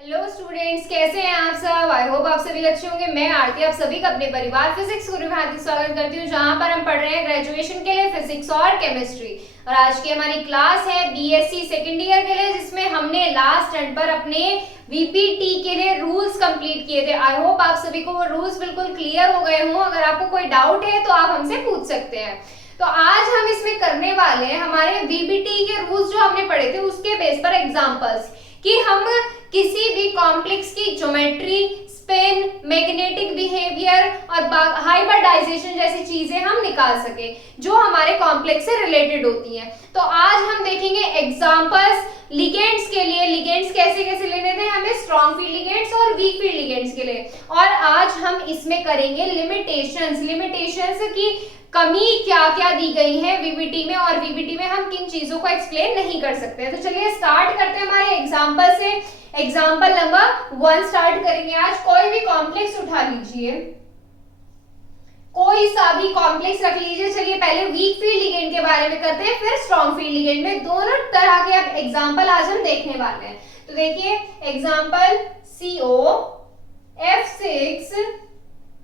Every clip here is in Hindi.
हेलो स्टूडेंट्स, कैसे हैं आप सब। आई होप आप सभी अच्छे होंगे। मैं आरती आप सभी का अपने परिवार फिजिक्स गुरु में हार्दिक स्वागत करती हूँ, जहां पर हम पढ़ रहे हैं ग्रेजुएशन के लिए फिजिक्स और केमिस्ट्री। और आज की हमारी क्लास है बीएससी सेकेंड ईयर के लिए, जिसमें हमने लास्ट टर्न पर अपने वीपीटी के लिए रूल्स कंप्लीट किए थे। आई होप आप सभी को वो रूल्स बिल्कुल क्लियर हो गए हों। अगर आपको कोई डाउट है तो आप हमसे पूछ सकते हैं। तो आज हम इसमें करने वाले हैं हमारे वीबीटी के रूल्स जो हमने पढ़े थे उसके बेस पर एग्जांपल्स, कि हम किसी भी कॉम्प्लेक्स की ज्योमेट्री, स्पिन, मैग्नेटिक बिहेवियर और हाइब्रिडाइजेशन जैसी चीजें हम निकाल सके जो हमारे कॉम्प्लेक्स से रिलेटेड होती हैं। तो आज हम देखेंगे एग्जांपल्स लिगेंड्स के लिए। लिगेंड्स कैसे कैसे लेने थे हमें, स्ट्रॉन्ग फील्ड लिगेंड्स और वीक फील्ड लिगेंड्स के लिए। और आज हम इसमें करेंगे लिमिटेशंस की कमी क्या क्या दी गई है वीबीटी में, और वीबीटी में हम किन चीजों को एक्सप्लेन नहीं कर सकते। तो चलिए स्टार्ट करते हैं हमारे एग्जांपल से। एग्जांपल नंबर 1 स्टार्ट करेंगे। आज कोई भी कॉम्प्लेक्स उठा लीजिए, कोई सा भी कॉम्प्लेक्स रख लीजिए। चलिए पहले वीक फील्ड लिगेंड के बारे में करते हैं, फिर स्ट्रॉन्ग फील्ड लिगेंड में। दोनों तरह के अब एग्जांपल आज हम देखने वाले हैं। तो देखिए एग्जांपल COF6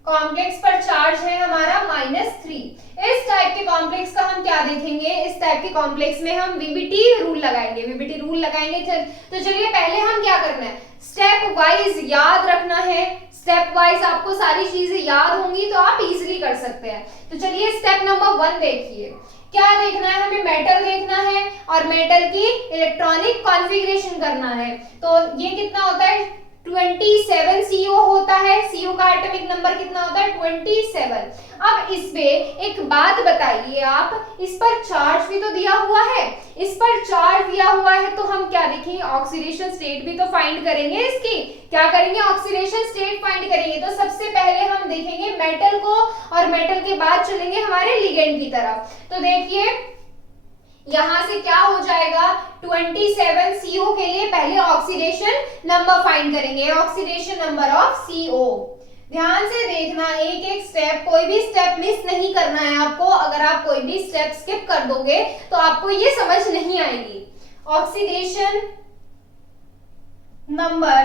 कॉम्प्लेक्स पर चार्ज है हमारा -3। इस टाइप के कॉम्प्लेक्स का हम क्या देखेंगे, इस टाइप के कॉम्प्लेक्स में हम वीबीटी रूल लगाएंगे। तो चलिए पहले हम क्या करना है, स्टेप वाइज याद रखना है। स्टेप वाइज आपको सारी चीजें याद होंगी तो आप इजीली कर सकते हैं। तो चलिए स्टेप नंबर 1 देखिए। क्या देखना है हमें, मेटल देखना है और मेटल की इलेक्ट्रॉनिक कॉन्फ़िगरेशन करना है। तो ये कितना होता है, 27 CO होता है। CO का एटॉमिक नंबर कितना होता है, 27। अब इसमें एक बात बताइए आप, इस पर चार्ज भी तो दिया हुआ है। इस पर चार्ज दिया हुआ है तो हम क्या देखेंगे, ऑक्सीडेशन स्टेट भी तो फाइंड करेंगे। इसकी क्या करेंगे, ऑक्सीडेशन स्टेट फाइंड करेंगे। तो सबसे पहले हम देखेंगे मेटल को, और मेटल के बाद चलेंगे हमारे लिगेंड की तरफ। तो देखिए यहां से क्या हो जाएगा, 27 CO के लिए पहले ऑक्सीडेशन नंबर फाइंड करेंगे, ऑक्सीडेशन नंबर ऑफ CO। ध्यान से देखना, एक एक स्टेप, कोई भी स्टेप मिस नहीं करना है आपको। अगर आप कोई भी स्टेप स्किप कर दोगे तो आपको ये समझ नहीं आएगी। ऑक्सीडेशन नंबर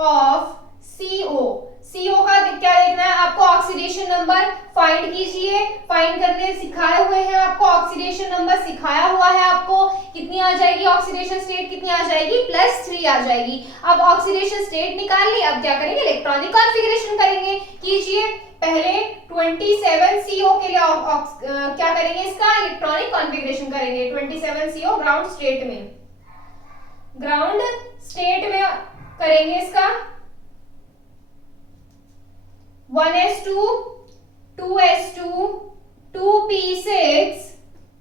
ऑफ CO का क्या देखना है आपको, ऑक्सीडेशन नंबर फाइंड कीजिए। फाइंड करने सिखाए हुए हैं आपको, ऑक्सीडेशन नंबर सिखाया हुआ है आपको। कितनी आ जाएगी ऑक्सीडेशन स्टेट, कितनी आ जाएगी, +3 आ जाएगी। अब ऑक्सीडेशन स्टेट निकाल ली, अब क्या करेंगे, इलेक्ट्रॉनिक कॉन्फ़िगरेशन करेंगे। कीजिए पहले 27 CO के लिए क्या करेंगे, इसका इलेक्ट्रॉनिक कॉन्फ़िगरेशन करेंगे। 27 CO ग्राउंड स्टेट में करेंगे इसका 1s2 2s2 2p6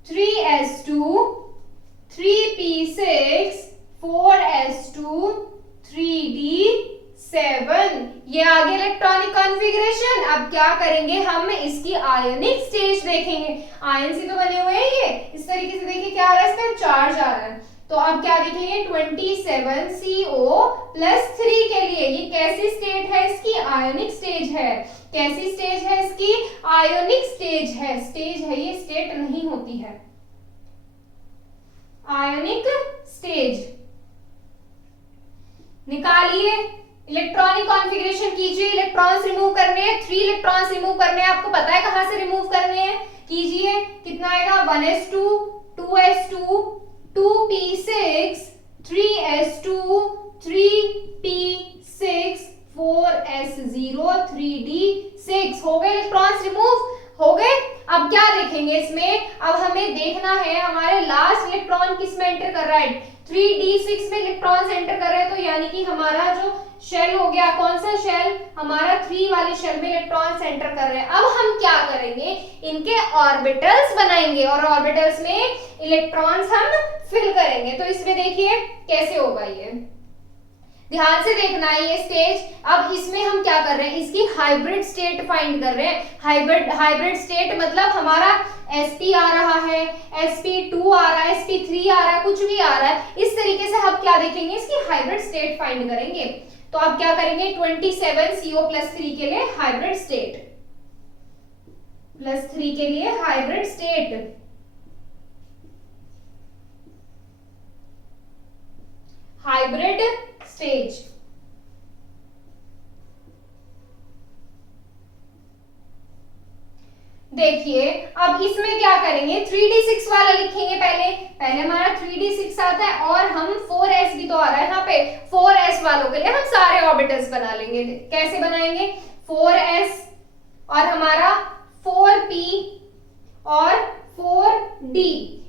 3s2 3p6 4s2 3d7। ये आगे इलेक्ट्रॉनिक कॉन्फ़िगरेशन। अब क्या करेंगे, हम इसकी आयनिक स्टेज देखेंगे। आयन से तो बने हुए हैं ये, इस तरीके से देखिए क्या आ रहा है, इसका चार्ज आ रहा है। तो अब क्या देखेंगे, 27 CO +3 के लिए ये कैसी स्टेट है, इसकी आयोनिक स्टेज है। कैसी स्टेज है इसकी, आयोनिक स्टेज है। ये स्टेट नहीं होती है, आयोनिक स्टेज। निकालिए, इलेक्ट्रॉनिक कॉन्फ़िगरेशन कीजिए। इलेक्ट्रॉन्स रिमूव करने हैं, 3 इलेक्ट्रॉन्स रिमूव करने हैं। आपको पता है कहां से रिमूव करने हैं, कीजिए। कितना आएगा, 1s2 2s2 2p6 3s2 3p6 4s0 3d6। हो गए इलेक्ट्रॉन्स रिमूव, हो गए। अब क्या देखेंगे इसमें, अब हमें देखना है हमारे लास्ट इलेक्ट्रॉन किस में एंटर कर रहा है, 3d6 में इलेक्ट्रॉन्स एंटर कर रहे हैं। तो यानी कि हमारा जो शेल हो गया, कौन सा शेल, हमारा 3 वाले शेल में इलेक्ट्रॉन्स एंटर कर रहे हैं। अब हम क्या करेंगे, इनके ऑर्बिटल्स बनाएंगे और ऑर्बिटल्स में इलेक्ट्रॉन्स हम फिल करेंगे। तो इसमें देखिए कैसे होगा, ये ध्यान से देखना है ये स्टेज। अब इसमें हम क्या कर रहे हैं, इसकी हाइब्रिड स्टेट फाइंड कर रहे हैं। हाइब्रिड स्टेट मतलब हमारा sp आ रहा है, sp2 आ रहा है, sp3 आ रहा है, कुछ भी आ रहा है। इस तरीके से हम क्या देखेंगे, इसकी हाइब्रिड स्टेट फाइंड करेंगे। तो आप क्या करेंगे, 27 CO +3 के लिए हाइब्रिड स्टेट, +3 के लिए हाइब्रिड स्टेट। Hybrid stage. देखिए अब इसमें क्या करेंगे, 3d6 वाला लिखेंगे। पहले हमारा 3d6 आता है और हम 4s भी तो आ रहा है यहाँ पे, 4s वालों के लिए हम सारे ऑर्बिटल्स बना लेंगे। कैसे बनाएंगे, 4s और हमारा 4p और 4d,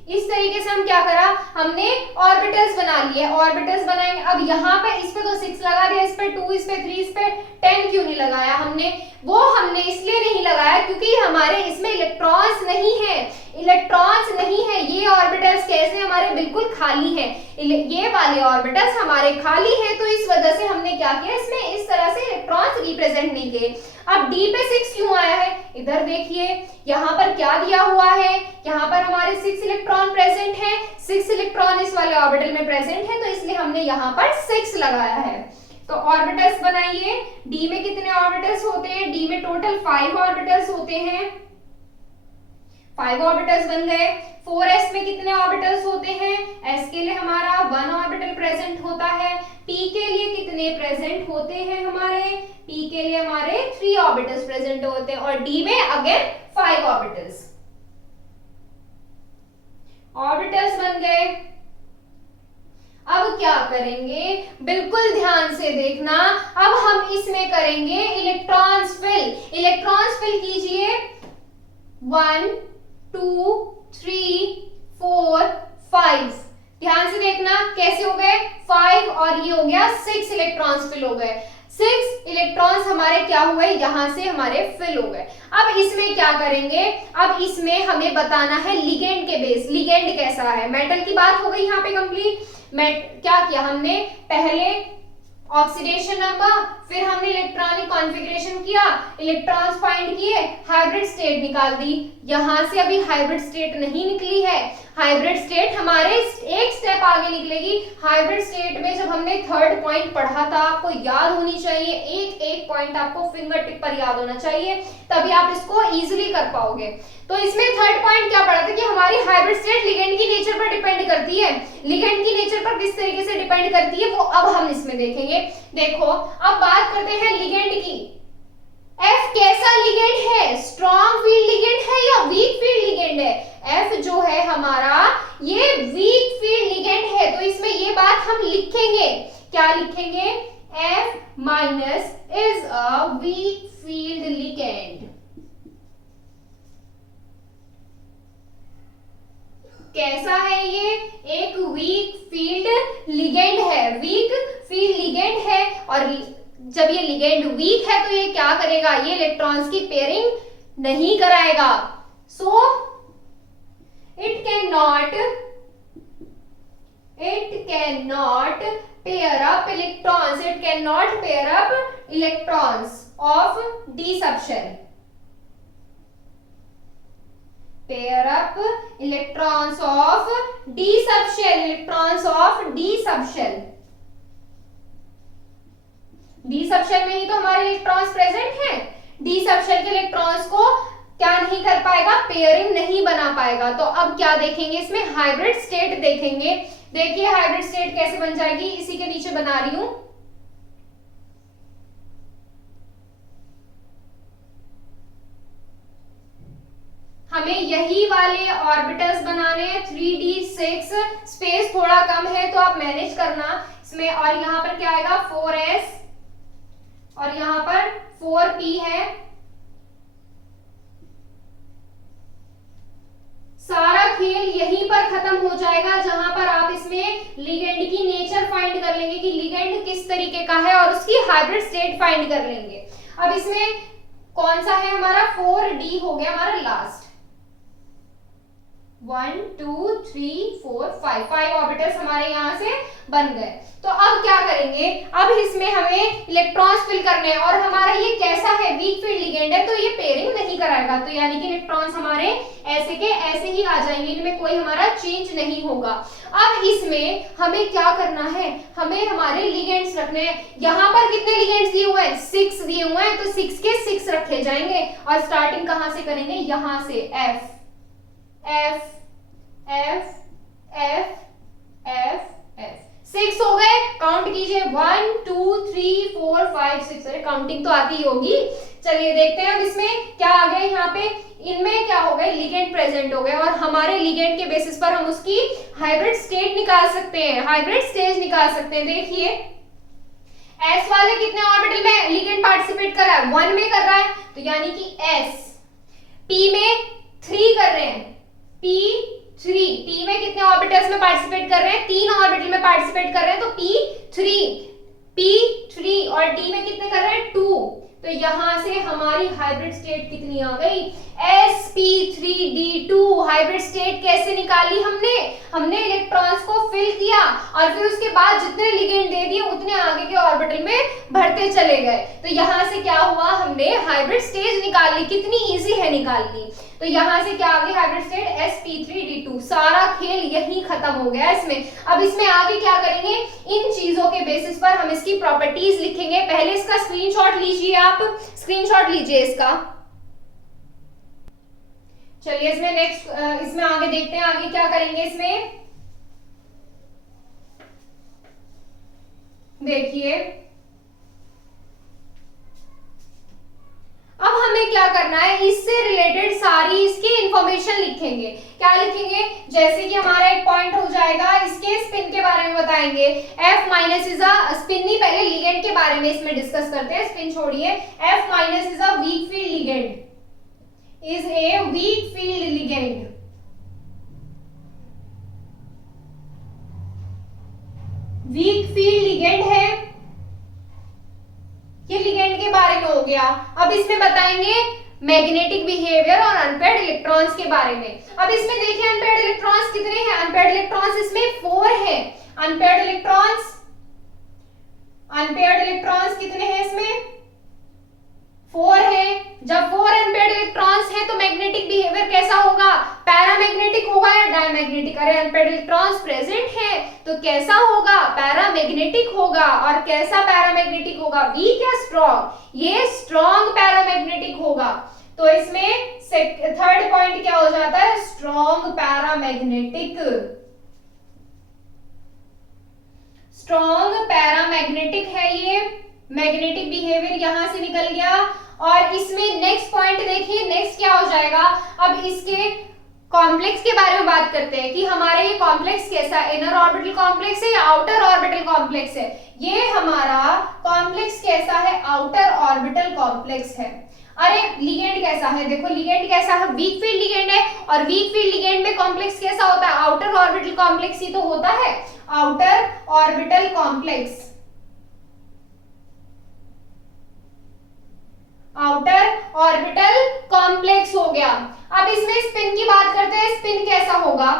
इस तरीके से हम क्या करा, हमने ऑर्बिटल्स बना लिए। ऑर्बिटल्स बनाएंगे। अब यहाँ पे इस पे तो 6 लगा दिया, इस पे 2, इस पे 3, इस पे 10 क्यों नहीं लगाया हमने, वो हमने इसलिए नहीं लगाया क्योंकि हमारे इसमें इलेक्ट्रॉन्स नहीं है। इलेक्ट्रॉन्स नहीं है, ये ऑर्बिटल्स कैसे हमारे बिल्कुल खाली है, ये वाले ऑर्बिटल्स हमारे खाली हैं, तो इस वजह से हमने क्या किया, इसमें इस तरह से इलेक्ट्रॉन्स रिप्रेजेंट नहीं किए। अब डी पे 6 क्यों आया है, इधर देखिए यहाँ पर क्या दिया हुआ है, यहाँ पर हमारे 6 इलेक्ट्रॉन प्रेजेंट है, 6 इलेक्ट्रॉन इस वाले ऑर्बिटल में प्रेजेंट है, तो इसलिए हमने यहाँ पर 6 लगाया है। तो ऑर्बिटल्स बनाइए। डी में कितने ऑर्बिटल्स होते हैं, डी में टोटल 5 ऑर्बिटल्स होते हैं, 5 ऑर्बिटल्स बन गए। 4s में कितने ऑर्बिटल्स होते हैं, s के लिए हमारा 1 ऑर्बिटल प्रेजेंट होता है। p के लिए कितने प्रेजेंट होते हैं हमारे, p के लिए हमारे 3 ऑर्बिटल्स प्रेजेंट होते हैं, और d में अगेन 5 ऑर्बिटल्स। ऑर्बिटल्स बन गए। अब क्या करेंगे, बिल्कुल ध्यान से देखना, अब हम इसमें करेंगे इलेक्ट्रॉन्स फिल। इलेक्ट्रॉन्स फिल कीजिए, 1 2 3 4 5। ध्यान से देखना कैसे हो गए, 5 और ये हो गया 6 इलेक्ट्रॉन्स फिल हो गए। 6 इलेक्ट्रॉन्स हमारे क्या हुए, यहां से हमारे फिल हो गए। अब इसमें क्या करेंगे, अब इसमें हमें बताना है लिगेंड के बेस, लिगेंड कैसा है। मेटल की बात हो गई यहाँ पे कंप्लीट। क्या किया हमने, पहले ऑक्सीडेशन नंबर, फिर हमने इलेक्ट्रॉनिक कॉन्फ़िगरेशन किया, इलेक्ट्रॉन्स फाइंड किए, हाइब्रिड स्टेट निकाल दी। यहां से अभी हाइब्रिड स्टेट नहीं निकली है, हाइब्रिड स्टेट हमारे एक स्टेप आगे निकलेगी। हाइब्रिड स्टेट में जब हमने थर्ड पॉइंट पढ़ा था, आपको याद होनी चाहिए, एक एक पॉइंट आपको फिंगर टिप पर याद होना चाहिए, तभी आप इसको इजीली कर पाओगे। तो इसमें थर्ड पॉइंट क्या पढ़ा था कि हमारी हाइब्रिड स्टेट लिगेंड की नेचर पर डिपेंड करती है। लिगेंड की नेचर पर किस तरीके से डिपेंड करती है वो अब हम इसमें देखेंगे। देखो अब बात करते हैं लिगेंड की। F कैसा लिगेंड है, स्ट्रॉन्ग फील्ड लिगेंड है या वीक फील्ड लिगेंड है। F जो है हमारा ये वीक फील्ड लिगेंड है, तो इसमें ये बात हम लिखेंगे, क्या लिखेंगे, F minus is a weak field ligand. कैसा है ये, एक वीक फील्ड लिगेंड है, वीक फील्ड लिगेंड है। और जब ये लिगेंड वीक है तो ये क्या करेगा, ये इलेक्ट्रॉन्स की पेयरिंग नहीं कराएगा। So it can not pair up electrons, it can not pair up electrons of D subshell, pair up electrons of d subshell, electrons of d subshell। d subshell में ही तो हमारे इलेक्ट्रॉन्स प्रेजेंट हैं। d subshell के इलेक्ट्रॉन्स को क्या नहीं कर पाएगा, पेयरिंग नहीं बना पाएगा। तो अब क्या देखेंगे, इसमें हाइब्रिड स्टेट देखेंगे। देखिए हाइब्रिड स्टेट कैसे बन जाएगी, इसी के नीचे बना रही हूं। हमें यही वाले ऑर्बिटल्स बनाने हैं, 3d6, स्पेस थोड़ा कम है तो आप मैनेज करना इसमें। और यहाँ पर क्या आएगा, 4s और यहाँ पर 4p है। सारा खेल यहीं पर खत्म हो जाएगा, जहां पर आप इसमें लिगेंड की नेचर फाइंड कर लेंगे कि लिगेंड किस तरीके का है और उसकी हाइब्रिड स्टेट फाइंड कर लेंगे। अब इसमें कौन सा है हमारा, 4d हो गया हमारा लास्ट। 1 2 3 4 5 ऑर्बिटल्स हमारे यहां से बन गए। तो अब क्या करेंगे, अब इसमें हमें इलेक्ट्रॉन्स फिल करने हैं और हमारा ये कैसा है, वीक फील्ड लिगेंड है, तो ये पेयरिंग नहीं कराएगा। तो यानी कि इलेक्ट्रॉन्स हमारे ऐसे के ऐसे ही आ जाएंगे, इनमें कोई हमारा चेंज नहीं होगा। अब इसमें हमें क्या करना है, हमें हमारे लिगेंड्स रखने हैं। यहाँ पर कितने लिगेंड्स दिए हुए हैं, 6 दिए हुए हैं, तो 6 के 6 रखे जाएंगे। और स्टार्टिंग कहां से करेंगे, यहां से F F F F F F 6 हो गए, काउंट कीजिए 1 2 3 4 5 6, अरे काउंटिंग तो आती ही होगी। चलिए देखते हैं अब इसमें क्या आ गया यहाँ पे, इनमें क्या हो गए, लिगेंड प्रेजेंट हो गए और हमारे लिगेंड के बेसिस पर हम उसकी हाइब्रिड स्टेट निकाल सकते हैं, हाइब्रिड स्टेज निकाल सकते हैं। देखिए एस वाले कितने ऑर्बिटल में लिगेंड पार्टिसिपेट कर रहा है, 1 में कर रहा है, तो यानी कि एस। पी में 3 कर रहे हैं, पी में कितने ऑर्बिटल्स में पार्टिसिपेट कर रहे हैं, 3 ऑर्बिटल में पार्टिसिपेट कर रहे हैं, तो पी3 और डी में कितने कर रहे हैं, 2। तो यहां से हमारी हाइब्रिड स्टेट कितनी आ गई, sp3d2। हाइब्रिड स्टेट कैसे निकाली हमने इलेक्ट्रॉन्स को फिल किया और फिर उसके बाद जितने लिगेंड दे दिए उतने आगे के ऑर्बिटल में भरते चले गए। तो यहां से क्या हुआ, हमने हाइब्रिड स्टेज निकाल ली, कितनी इजी है निकालनी। तो यहां से क्या आ गई हाइब्रिड स्टेट sp3d2। सारा खेल यहीं खत्म हो गया इसमें। अब इसमें आगे क्या करेंगे, इन चीजों के बेसिस पर हम इसकी प्रॉपर्टीज लिखेंगे। पहले इसका स्क्रीनशॉट लीजिए, आप स्क्रीनशॉट लीजिए इसका। चलिए इसमें नेक्स्ट, इसमें आगे देखते हैं आगे क्या करेंगे। इसमें देखिए अब हमें क्या करना है, इससे रिलेटेड सारी इसकी इंफॉर्मेशन लिखेंगे। क्या लिखेंगे, जैसे कि हमारा एक पॉइंट हो जाएगा, इसके स्पिन के बारे में बताएंगे। F minus is a spin, नहीं पहले लिगेंड के बारे में इसमें डिस्कस करते हैं, स्पिन छोड़िए। F minus is a weak field ligand, is a weak field ligand. Weak field ligand है, ये लिगेंड के बारे में हो गया। अब इसमें बताएंगे मैग्नेटिक बिहेवियर और अनपेयर्ड इलेक्ट्रॉन्स के बारे में। अब इसमें देखिए अनपेयर्ड इलेक्ट्रॉन्स कितने हैं, अनपेयर्ड इलेक्ट्रॉन्स इसमें 4 हैं। अनपेयर्ड इलेक्ट्रॉन्स कितने हैं इसमें, 4 है। जब 4 अनपेयर्ड इलेक्ट्रॉन्स हैं तो मैग्नेटिक बिहेवियर कैसा होगा, पैरामैग्नेटिक होगा या डायमैग्नेटिक। अरे अनपेयर्ड इलेक्ट्रॉन्स प्रेजेंट है तो कैसा होगा, पैरामैग्नेटिक होगा। और कैसा पैरामैग्नेटिक होगा, वीक या स्ट्रॉन्ग, ये स्ट्रॉन्ग पैरामैग्नेटिक होगा। तो इसमें थर्ड पॉइंट क्या हो जाता है, स्ट्रॉन्ग पैरामैग्नेटिक। स्ट्रॉन्ग पैरामैग्नेटिक है ये, मैग्नेटिक बिहेवियर यहां से निकल गया। और इसमें नेक्स्ट पॉइंट देखिए, नेक्स्ट क्या हो जाएगा, अब इसके कॉम्प्लेक्स के बारे में बात करते हैं कि हमारा ये कॉम्प्लेक्स कैसा, इनर ऑर्बिटल कॉम्प्लेक्स है या आउटर ऑर्बिटल कॉम्प्लेक्स है। ये हमारा कॉम्प्लेक्स कैसा है, आउटर ऑर्बिटल कॉम्प्लेक्स है। अरे लिगेंड कैसा है, देखो लिगेंड कैसा है, वीक फील्ड लिगेंड है। और वीक फील्ड लिगेंड में कॉम्प्लेक्स कैसा होता है, आउटर ऑर्बिटल कॉम्प्लेक्स ही तो होता है, outer orbital complex. Outer orbital complex हो गया। अब इसमें स्पिन की बात करते हैं, स्पिन कैसा होगा।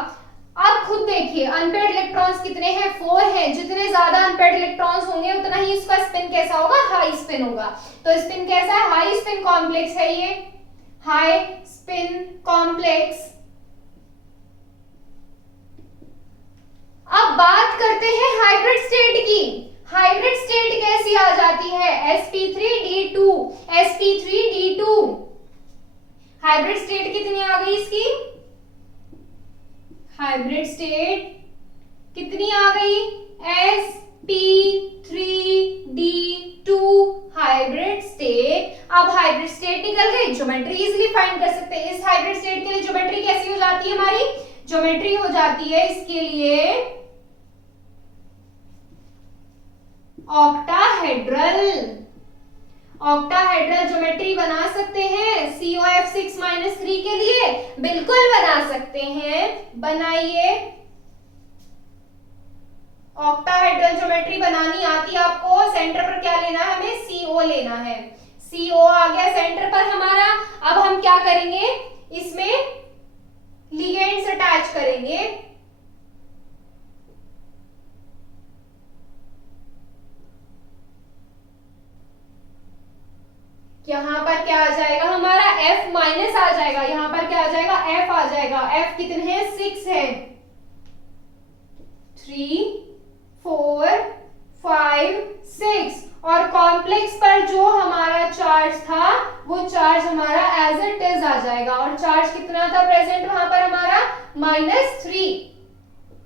अब खुद देखिए अनपेयर्ड इलेक्ट्रॉन्स कितने हैं, 4 हैं। जितने ज्यादा अनपेयर्ड इलेक्ट्रॉन्स होंगे उतना ही इसका स्पिन कैसा होगा, हाई स्पिन होगा। तो स्पिन कैसा है, हाई स्पिन कॉम्प्लेक्स है ये, हाई स्पिन कॉम्प्लेक्स। अब बात करते हैं हाइब्रिड स्टेट की। हाइब्रिड स्टेट कैसी आ जाती है, sp3d2, sp3d2। हाइब्रिड स्टेट कितनी आ गई इसकी, हाइब्रिड स्टेट कितनी आ गई, sp3d2 हाइब्रिड स्टेट। अब हाइब्रिड स्टेट निकल गई, ज्योमेट्री इजीली फाइंड कर सकते हैं। इस हाइब्रिड स्टेट के लिए ज्योमेट्री कैसी हो जाती है, हमारी ज्योमेट्री हो जाती है इसके लिए ऑक्टाहेड्रल। ऑक्टाहेड्रल ज्योमेट्री बना सकते हैं COF6-3 के लिए, बिल्कुल बना सकते हैं, बनाइए। ऑक्टाहेड्रल ज्योमेट्री बनानी आती है आपको। सेंटर पर क्या लेना है हमें, CO लेना है। CO आ गया सेंटर पर हमारा। अब हम क्या करेंगे, इसमें लिगेंड्स अटैच करेंगे। यहां पर क्या आ जाएगा हमारा, F माइनस आ जाएगा। यहां पर क्या आ जाएगा, F आ जाएगा। F कितने हैं, 6 है। 3 4 5 6। और कॉम्प्लेक्स पर जो हमारा चार्ज था वो चार्ज हमारा एज इट इज आ जाएगा। और चार्ज कितना था प्रेजेंट वहां पर हमारा, -3।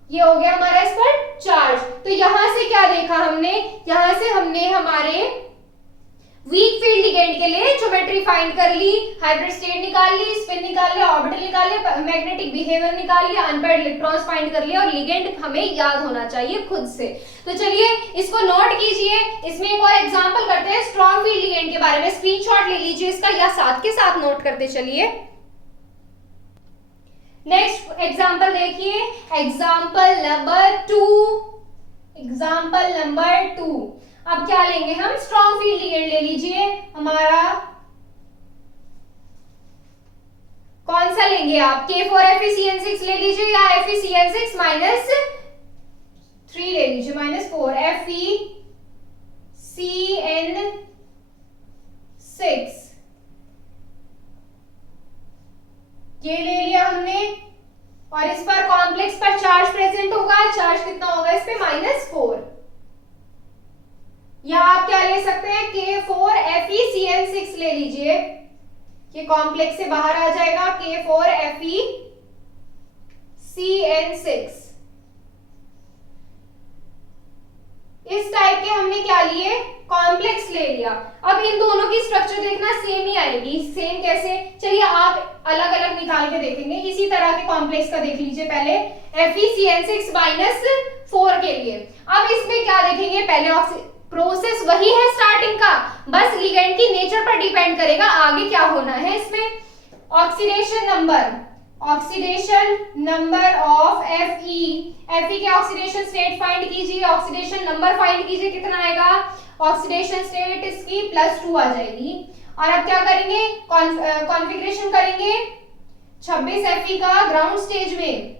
ये हो गया हमारा इस पर चार्ज। तो यहां से क्या देखा हमने, यहां से हमने हमारे वीक फील्ड लिगेंड के लिए ज्योमेट्री फाइंड कर ली, हाइब्रिड स्टेट निकाल ली, स्पिन निकाल लिया, ऑर्बिटल निकाल लिया, मैग्नेटिक बिहेवियर निकाल लिया, अनपेयर्ड इलेक्ट्रॉन्स फाइंड कर लिया और लिगेंड हमें याद होना चाहिए खुद से। तो चलिए इसको नोट कीजिए। इसमें एक और एग्जांपल करते हैं स्ट्रॉन्ग फील्ड लिगेंड के बारे में। स्क्रीनशॉट ले लीजिए इसका या साथ के साथ नोट करते चलिए। नेक्स्ट एग्जांपल देखिए, एग्जांपल नंबर 2। अब क्या लेंगे हम, स्ट्रॉन्ग फील्ड लिगेंड ले लीजिए। हमारा कौन सा लेंगे आप, K4FeCN6 ले लीजिए या FeCN6 -3 ले लीजिए, -4 FeCN6 ये ले लिया हमने और इस पर कॉम्प्लेक्स पर चार्ज प्रेजेंट होगा। चार्ज कितना होगा इस पे, -4। या आप क्या ले सकते हैं, K4FeCN6 ले लीजिए, ये कॉम्प्लेक्स से बाहर आ जाएगा, K4FeCN6। इस टाइप के हमने क्या लिए, कॉम्प्लेक्स ले लिया। अब इन दोनों की स्ट्रक्चर देखना सेम ही आएगी। सेम कैसे, चलिए आप अलग अलग निकाल के देखेंगे। इसी तरह के कॉम्प्लेक्स का देख लीजिए पहले, FeCN6 -4 के लिए। अब इसमें क्या देखेंगे, पहले प्रोसेस वही है स्टार्टिंग का, बस लिगेंड की नेचर पर डिपेंड करेगा आगे क्या होना है इसमें। ऑक्सीडेशन नंबर ऑफ Fe के ऑक्सीडेशन स्टेट फाइंड कीजिए, ऑक्सीडेशन नंबर फाइंड कीजिए, कितना आएगा, ऑक्सीडेशन स्टेट इसकी +2 आ जाएगी। और अब क्या करेंगे, कॉन्फ़िगरेशन करेंगे 26 Fe का ग्राउंड स्टेज में,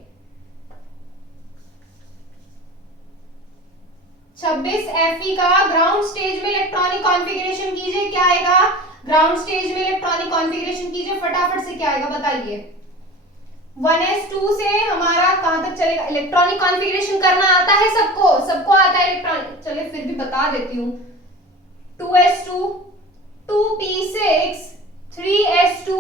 26 Fe का ग्राउंड स्टेज में इलेक्ट्रॉनिक कॉन्फ़िगरेशन कीजिए। क्या आएगा, ग्राउंड स्टेज में इलेक्ट्रॉनिक कॉन्फ़िगरेशन कीजिए, फटाफट से क्या आएगा बताइए। 1s2 से हमारा कहां तक चलेगा, इलेक्ट्रॉनिक कॉन्फ़िगरेशन करना आता है सबको आता है इलेक्ट्रॉनिक, चलिए फिर भी बता देती हूँ। 2s2 2p6 3s2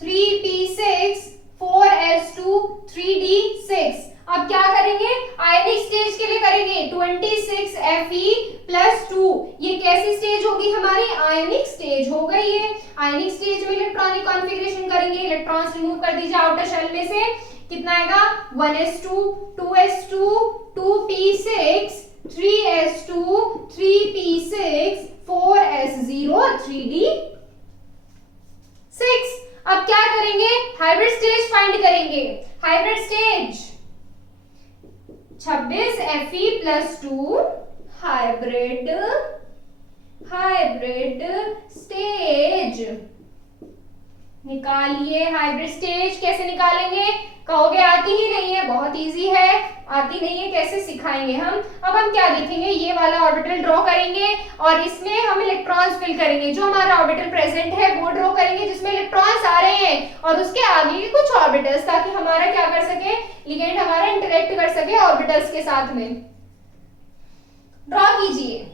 3p6 4s2 3d6। अब क्या करेंगे, आयनिक स्टेज के लिए करेंगे 26 Fe+2। ये कैसी स्टेज होगी हमारी, आयनिक स्टेज हो गई है। आयनिक स्टेज में इलेक्ट्रॉनिक कॉन्फ़िगरेशन करेंगे, इलेक्ट्रॉन्स रिमूव कर दीजिए आउटर शेल में से, कितना आएगा 1s2 2s2 2p6 3s2 3p6 4s0 3d6। अब क्या करेंगे, हाइब्रिड स्टेज फाइंड करेंगे। Hybrid stage 26 Fe+2 hybrid stage निकालिए। हाइब्रिड स्टेज कैसे निकालेंगे, कहोगे आती ही नहीं है, बहुत इजी है, आती नहीं है, कैसे सिखाएंगे हम। अब हम क्या देखेंगे, ये वाला ऑर्बिटल ड्रॉ करेंगे और इसमें हम इलेक्ट्रॉन्स फिल करेंगे। जो हमारा ऑर्बिटल प्रेजेंट है वो ड्रॉ करेंगे जिसमें इलेक्ट्रॉन्स आ रहे हैं और उसके आगे के कुछ ऑर्बिटल्स, ताकि हमारा क्या कर सके, लिगेंड हमारा इंटरेक्ट कर सके ऑर्बिटल्स के साथ में। ड्रॉ कीजिए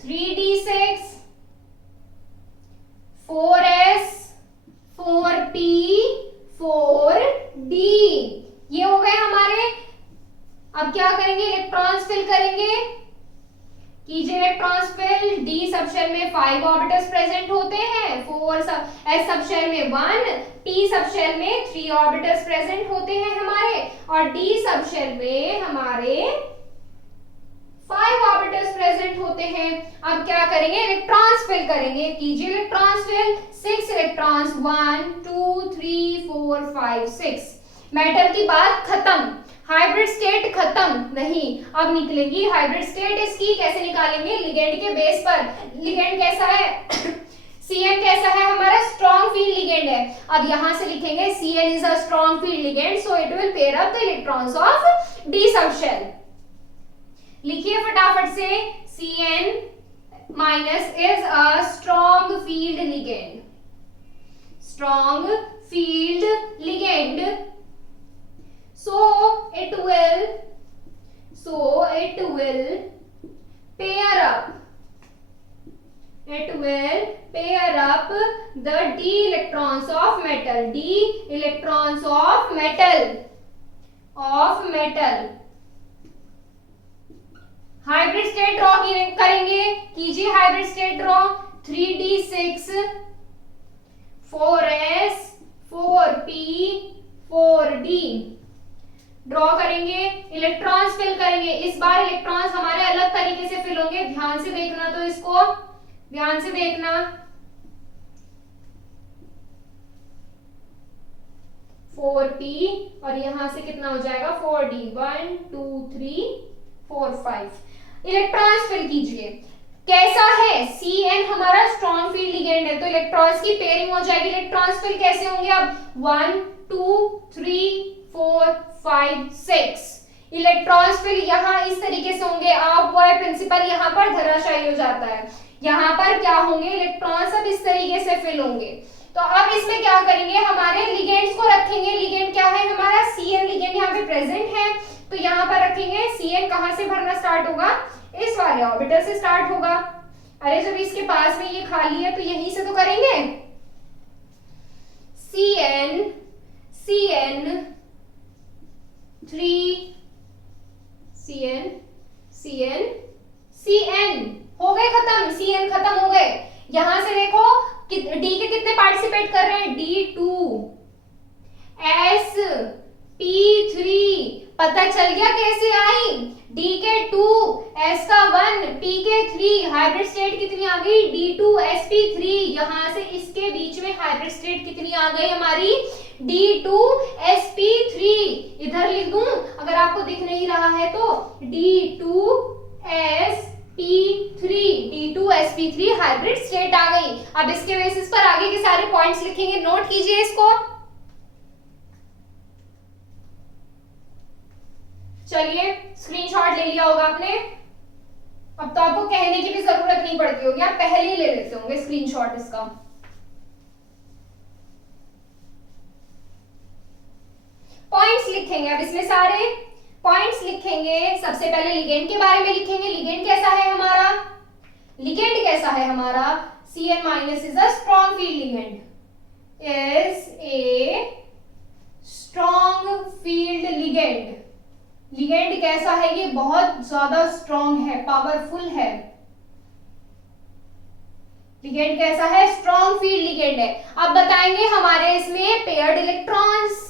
3d6 4s 4p 4d, ये हो गए हमारे। अब क्या करेंगे, इलेक्ट्रॉन्स फिल करेंगे, कीजिए इलेक्ट्रॉन्स फिल। d सबशेल में 5 ऑर्बिटल्स प्रेजेंट होते हैं, s सबशेल में 1, p सबशेल में 3 ऑर्बिटल्स प्रेजेंट होते हैं हमारे, और d सबशेल में हमारे 5 ऑर्बिटल्स प्रेजेंट होते हैं। अब क्या करेंगे, इलेक्ट्रॉन्स फिल करेंगे, कीजिए इलेक्ट्रॉन्स फिल। 6 इलेक्ट्रॉन्स 1 2 3 4 5 6। मेटल की बात खत्म, हाइब्रिड स्टेट खत्म नहीं, अब निकलेगी हाइब्रिड स्टेट। इसकी कैसे निकालेंगे, लिगेंड के बेस पर। लिगेंड कैसा है Cn कैसा है हमारा, स्ट्रॉन्ग फील्ड लिगेंड है। अब यहां से लिखेंगे Cn is a strong field ligand, so it will pair up the electrons of d subshell. लिखिए फटाफट से, Cn minus is a strong field ligand, strong field ligand, so it will pair up the d electrons of metal hybrid state draw करेंगे, कीजिए hybrid state draw. 3d6 4s 4p 4d draw करेंगे, इलेक्ट्रॉन्स फिल करेंगे। इस बार इलेक्ट्रॉन्स हमारे अलग तरीके से फिल होंगे, ध्यान से देखना, तो इसको ध्यान से देखना। 4p और यहां से कितना हो जाएगा 4d 1 2 3 4 5 इलेक्ट्रॉन्स फिल कीजिए। कैसा है Cn हमारा स्ट्रॉन्ग फील्ड लिगेंड है, तो इलेक्ट्रॉन्स की पेयरिंग हो जाएगी। इलेक्ट्रॉन्स फिल कैसे होंगे अब 1 2 3 4 5 6 इलेक्ट्रॉन्स फिल यहाँ इस तरीके से होंगे। आप बॉय प्रिंसिपल यहाँ पर धराशायी हो जाता है। यहाँ पर क्या होंगे इलेक्ट्रॉन्स अब इस तरीके से फिल होंगे। तो अब इसमें क्या करेंगे, हमारे लिगेंड्स को रखेंगे। लिगेंड क्या है हमारा Cn लिगेंड यहाँ पे प्रेजेंट है, तो यहाँ पर रखेंगे। Cn कहाँ से भरना स्टार्ट होगा, इस वाले ऑर्बिटल से स्टार्ट होगा। अरे जब इसके पास में ये खाली है तो यहीं से तो करेंगे। Cn Cn 3 Cn Cn Cn हो गए खत्म, Cn खत्म हो गए। यहां से देखो डी के कितने पार्टिसिपेट कर रहे हैं, D2 S P3 पता चल गया कैसे आई, D के 2 S का 1 P के 3 हाइब्रिड स्टेट कितनी आ गई D2 sp3। यहां से इसके बीच में हाइब्रिड स्टेट कितनी आ गई हमारी D2 sp3। इधर लिख दूं अगर आपको दिख नहीं रहा है तो D2 sp3 हाइब्रिड स्टेट आ गई। अब इसके बेसिस पर आगे के सारे पॉइंट्स लिखेंगे, नोट कीजिए इसको। चलिए स्क्रीनशॉट ले लिया होगा आपने, अब तो आपको कहने की भी जरूरत नहीं पड़ती होगी, आप पहले ही ले लेते होंगे स्क्रीनशॉट इसका। पॉइंट्स लिखेंगे, अब इसमें सारे पॉइंट्स लिखेंगे। सबसे पहले लिगेंड के बारे में लिखेंगे। लिगेंड कैसा है हमारा, लिगेंड कैसा है हमारा Cn minus is a strong field ligand, is a strong field ligand. Ligand कैसा है, ये बहुत ज्यादा स्ट्रॉन्ग है, पावरफुल है। लिगेंड कैसा है, स्ट्रॉन्ग फील्ड लिगेंड है। अब बताएंगे हमारे इसमें paired electrons,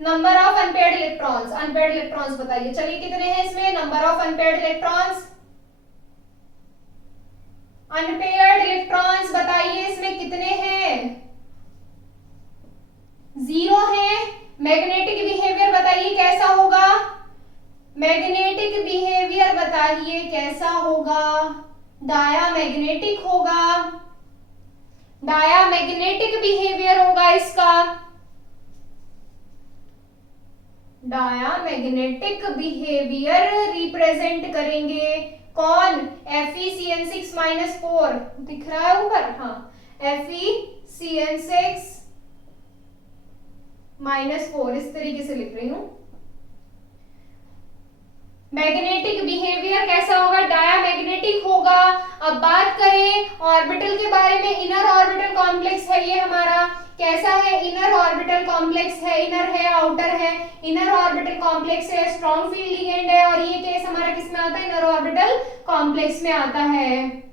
number of unpaired electrons. Unpaired electrons बताइए, चलिए कितने हैं इसमें, number of unpaired electrons. Unpaired electrons बताइए इसमें कितने हैं, 0 है। मैग्नेटिक बिहेवियर बताइए कैसा होगा, मैग्नेटिक बिहेवियर बताइए कैसा होगा, डायामैग्नेटिक होगा, डायामैग्नेटिक बिहेवियर होगा इसका, डायामैग्नेटिक बिहेवियर रिप्रेजेंट करेंगे कौन, FeCN6-4 दिख रहा है ऊपर, हाँ FeCN6-4 इस तरीके से लिख रही हूं। मैग्नेटिक बिहेवियर कैसा होगा, डायामैग्नेटिक होगा। अब बात करें ऑर्बिटल के बारे में, इनर ऑर्बिटल कॉम्प्लेक्स है ये हमारा, कैसा है, इनर ऑर्बिटल कॉम्प्लेक्स है, इनर है आउटर है, इनर ऑर्बिटल कॉम्प्लेक्स है, स्ट्रॉन्ग फील्ड लिगेंड है। और ये केस हमारा किस में आता है, इनर ऑर्बिटल कॉम्प्लेक्स में आता है।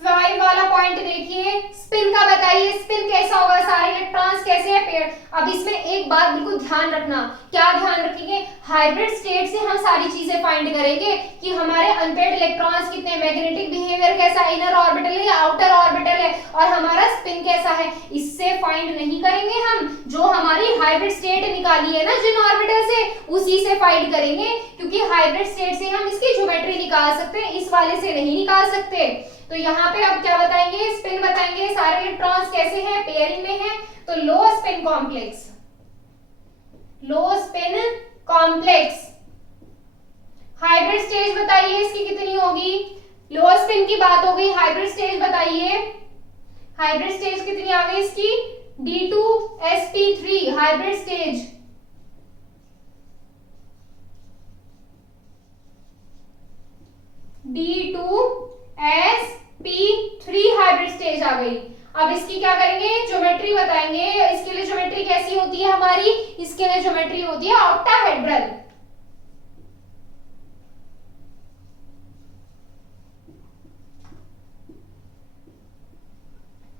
5 वाला पॉइंट देखिए, स्पिन का बताइए, स्पिन कैसा होगा, सारे इलेक्ट्रॉन्स कैसे हैं पेयर। अब इसमें एक बात बिल्कुल ध्यान रखना, क्या ध्यान रखेंगे, हाइब्रिड स्टेट से हम सारी चीजें फाइंड करेंगे कि हमारे अनपेयर्ड इलेक्ट्रॉन्स कितने, मैग्नेटिक बिहेवियर कैसा, इनर ऑर्बिटल है या आउटर ऑर्बिटल है, और हमारा स्पिन कैसा है, इससे फाइंड नहीं करेंगे हम। जो हमारी हाइब्रिड स्टेट निकाली है ना जिन ऑर्बिटल से, उसी से फाइंड करेंगे, क्योंकि हाइब्रिड स्टेट से हम इसकी ज्योमेट्री निकाल सकते हैं, इस वाले से नहीं निकाल सकते। तो यहाँ पे अब क्या बताएंगे, स्पिन बताएंगे, सारे इलेक्ट्रॉन्स कैसे हैं, पेयरिंग में हैं, तो लो स्पिन कॉम्प्लेक्स, लो स्पिन कॉम्प्लेक्स। हाइब्रिड स्टेज बताइए इसकी कितनी होगी, लो स्पिन की बात हो गई, हाइब्रिड स्टेज बताइए, हाइब्रिड स्टेज कितनी आ गई इसकी, D2 sp3 hybrid stage, D2 sp3 hybrid stage आ गई। अब इसकी क्या करेंगे, ज्योमेट्री बताएंगे। इसके लिए ज्योमेट्री कैसी होती है हमारी, इसके लिए ज्योमेट्री होती है ऑक्टाहेड्रल,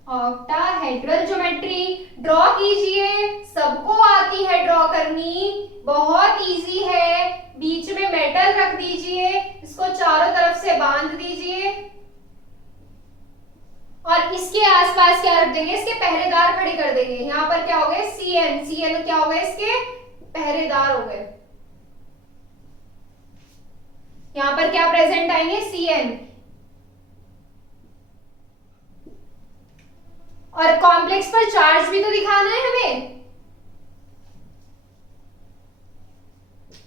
ऑक्टाहेड्रल ज्योमेट्री ड्रॉ कीजिए, सबको आती है ड्रॉ करनी, बहुत इजी है। बीच में मेटल रख दीजिए, इसको चारों तरफ से बांध दीजिए और इसके आसपास क्या रख देंगे, इसके पहरेदार खड़े कर देंगे। यहाँ पर क्या हो गए, CN, CN क्या हो गए, इसके पहरेदार हो गए। यहाँ पर क्या प्रेजेंट आएंगे, CN। और कॉम्प्लेक्स पर चार्ज भी तो दिखाना है हमें,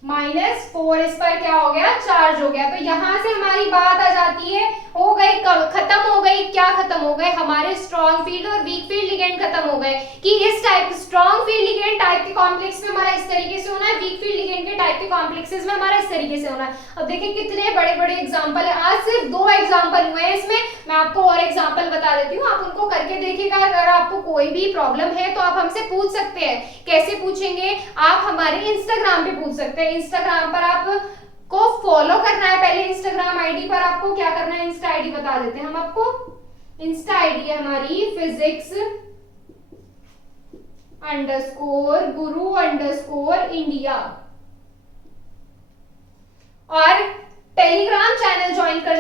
-4 इस पर क्या हो गया, चार्ज हो गया। तो यहां से हमारी बात आ जाती है, हो गई, खत्म हो गई, क्या खत्म हो गए, हमारे स्ट्रॉन्ग फील्ड और वीक फील्ड लिगेंड खत्म हो गए कि इस type strong field ligand type के कॉम्प्लेक्स में हमारा इस तरीके से होना है, वीक फील्ड लिगेंड के टाइप के कॉम्प्लेक्सेस में हमारा इस तरीके से होना है। अब देखिए कितने बड़े बड़े एग्जांपल है, आज सिर्फ 2 एग्जांपल हुए हैं इसमें, मैं आपको और एग्जांपल बता देती हूँ, आप उनको करके देखिएगा। अगर आपको कोई भी प्रॉब्लम है तो आप हमसे पूछ सकते हैं। कैसे पूछेंगे, आप हमारे इंस्टाग्राम पे पूछ सकते हैं। इंस्टाग्राम पर आप को फॉलो करना है, पहले इंस्टाग्राम आईडी पर आपको क्या करना है, इंस्टा आईडी बता देते हैं हम आपको। इंस्टा आईडी है हमारी physics_guru_India। और टेलीग्राम चैनल ज्वाइन कर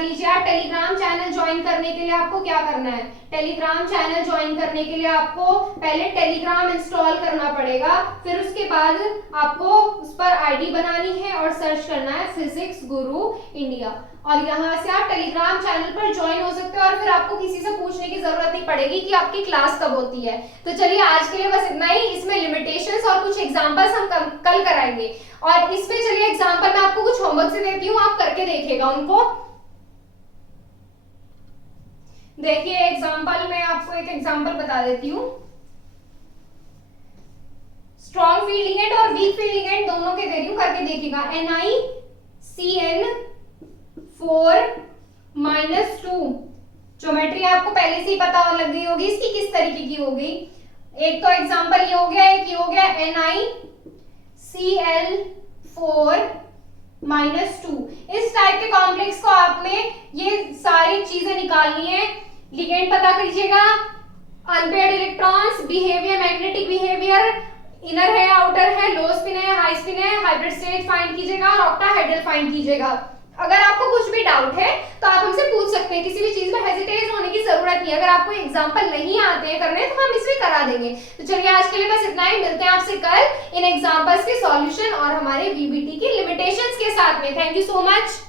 लीजिए आप। टेलीग्राम चैनल ज्वाइन करने के लिए आपको क्या करना है, टेलीग्राम चैनल ज्वाइन करने के लिए आपको पहले टेलीग्राम इंस्टॉल करना पड़ेगा, फिर उसके बाद आपको उस पर आईडी बनानी है और सर्च करना है फिजिक्स गुरु इंडिया, और यहाँ से आप टेलीग्राम चैनल पर ज्वाइन हो सकते हो और फिर आपको किसी से पूछने की जरूरत नहीं पड़ेगी कि आपकी क्लास कब होती है। तो चलिए आज के लिए बस इतना ही। इसमें लिमिटेशंस और कुछ एग्जांपल्स हम कल कराएंगे, और इसमें चलिए एग्जांपल मैं आपको कुछ होमवर्क से देती हूँ, आप करके देखिएगा उनको। देखिए एग्जांपल, मैं आपको एक एग्जांपल बता देती हूँ। स्ट्रॉन्ग फील्ड लिगेंड और वीक फील्ड लिगेंड दोनों के दे रही हूँ, करके देखिएगा। NiCN4-2 ज्योमेट्री आपको पहले से ही पता लग गई होगी इसकी किस तरीके की होगी। एक तो एग्जांपल ये हो गया, एक ये हो गया NiCl4-2। इस टाइप के कॉम्प्लेक्स को आप में ये सारी चीजें निकालनी है। लिगेंड पता कीजिएगा, unpaired electrons, behaviour, magnetic behaviour, inner है, आउटर है, लो स्पिन है, हाई स्पिन है, हाइब्रिड स्टेट फाइंड कीजिएगा और ऑक्टाहेड्रल फाइंड कीजिएगा। अगर आपको कुछ भी डाउट है तो आप हमसे पूछ सकते हैं, किसी भी चीज में हेजिटेट होने की जरूरत नहीं है। अगर आपको एग्जांपल नहीं आते हैं करने तो हम इसमें करा देंगे। तो चलिए आज के लिए बस इतना ही, मिलते हैं आपसे कल इन एग्जांपल्स के सॉल्यूशन और हमारे वीबीटी की लिमिटेशंस के साथ में। Thank you so much.